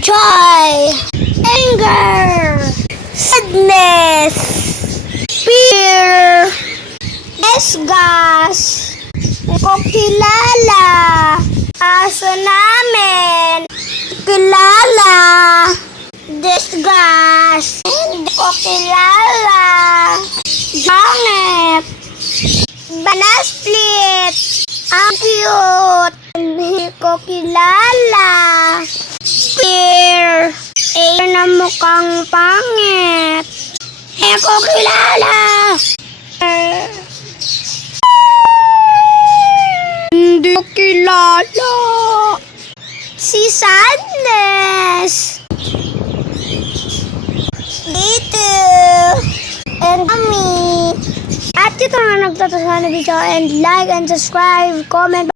Joy, anger, sadness, fear, disgust. Hindi ko kilala. Aso namin. Kilala. Disgust. Hindi ko kilala. Bangit. Banana split. Ang cute. Hindi ko kilala. Fear. Na mukhang pangit. Hindi ko kilala. Hindi ko kilala. Si Sadness. Dito. And Mommy. At ito na nagtatasa na video and like and subscribe, comment.